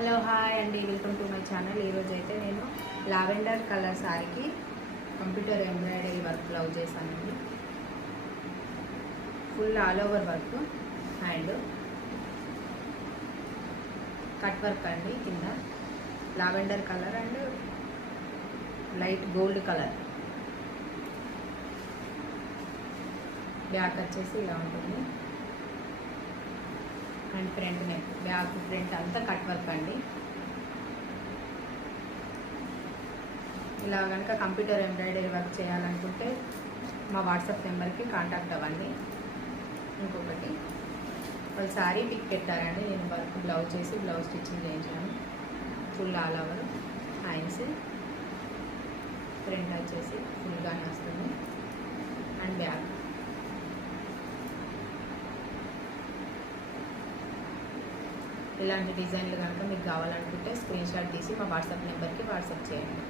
Hello hi అండి, welcome to my channel. ఈరోజు అయితే నేను లావెండర్ కలర్ శారీకి కంప్యూటర్ ఎంబ్రాయిడరీ వర్క్ బ్లౌజ్ చేశానండి. Full all over work, hand cut work అండి. కింద lavender colour and light gold colour. Back వచ్చేసి ఇలా ఉంటుంది and front neck, back front అంతా కట్ వర్క్ అండి. ఇలా కనుక కంప్యూటర్ ఎంబ్రాయిడరీ వర్క్ చేయాలనుకుంటే మా వాట్సాప్ నెంబర్కి కాంటాక్ట్ అవ్వండి. ఇంకొకటి వాళ్ళు శారీ పిక్ పెట్టారండి, నేను వర్క్ బ్లౌజ్ చేసి బ్లౌజ్ స్టిచ్చింగ్ చేయించాను. Full all over hands, front వచ్చేసి ఫుల్గానే వస్తుంది అండ్ బ్యాక్. ఇలాంటి డిజైన్లు కనుక మీకు కావాలనుకుంటే స్క్రీన్ షాట్ తీసి మా వాట్సాప్ నెంబర్కి వాట్సాప్ చేయండి.